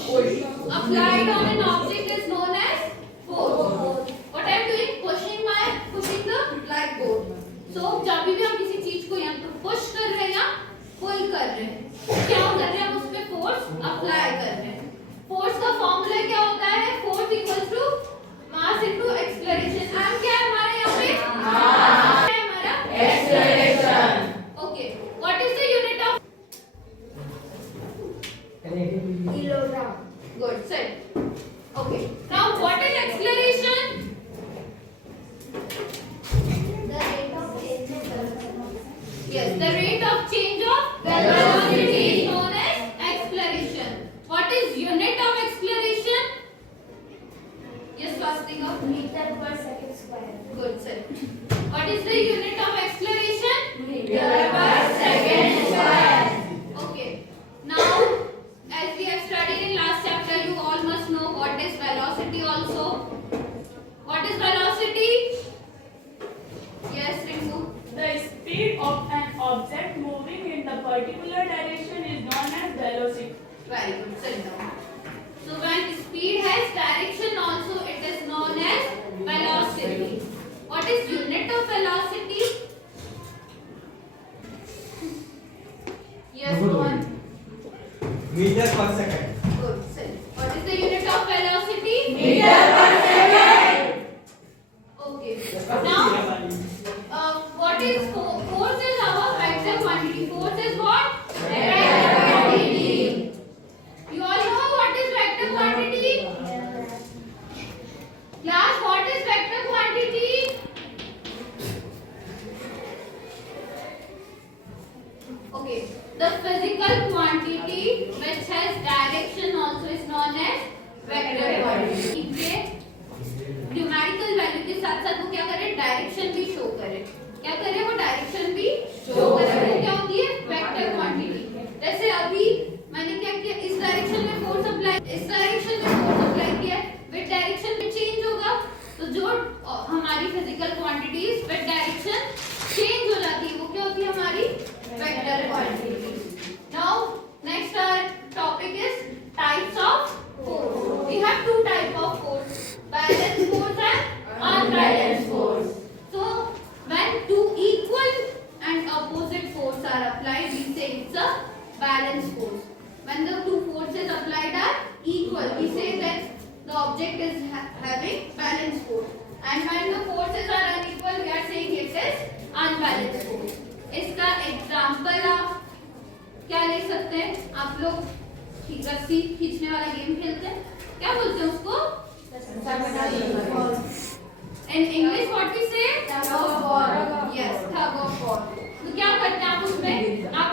Applied on an object is known as force. What I am doing? Pushing the blackboard. So जब भी हम किसी चीज को या तो पुश कर रहे हैं या पुल कर रहे हैं, क्या कर रहे हैं? हम उस पे फोर्स अप्लाई कर रहे हैं. फोर्स का फॉर्मूला क्या होता है? Force equals to mass into acceleration. M क्या है हमारे यहाँ पे? क्या है हमारा? Acceleration. Okay. What is the unit of? Kilogram. Good. Set. Okay. Now what is acceleration? The rate of change of velocity. Yes, the rate of change of velocity is known as acceleration. What is unit of acceleration? Yes, Swastika. Meter per second square. Good. Set. What is the unit of acceleration? Meter per second square. Okay. Now, as we have studied in last chapter, you all must know what is velocity also. What is velocity? Yes, Ringu. The speed of an object moving in the particular direction is known as velocity. Very good. Sit down. So when speed has direction also, it is known as velocity. What is unit of velocity? Yes, Mohan. Metre per second. Good. Sit. What is the unit of velocity? Meter per second. Okay. Now, what is force? Force is our vector quantity. Force is what? Vector quantity. You all know what is vector quantity? Class, what is vector quantity? Okay. The physical quantity which has direction also is known as vector quantity. ये numerical value के साथ साथ वो क्या करे? Direction भी show करे. क्या करे? वो डायरेक्शन भी शो करे. वो क्या होती है? Vector quantity. जैसे अभी मैंने क्या किया? इस डायरेक्शन में फोर्स अप्लाई, इस डायरेक्शन में फोर्स अप्लाई किया, विद डायरेक्शन में चेंज होगा. तो जो हमारी physical quantities with direction change हो जाती है, वो क्या होती है? हमारी vector quantity. Now next our topic is types of force. We have two type of force: balanced force and unbalanced force. So when two equal and opposite force are applied, we say it's a balanced force. When the two forces applied are equal, we say that the object is having balanced force. And when the forces are unequal, we are saying it is unbalanced force. इसका example आप क्या ले सकते हैं? आप लोग रस्सी खींचने वाला गेम खेलते हैं, क्या बोलते हैं उसको? In English what we say? Tug of war. Yes, tug of war. तो क्या करते हैं आप उसमें? आप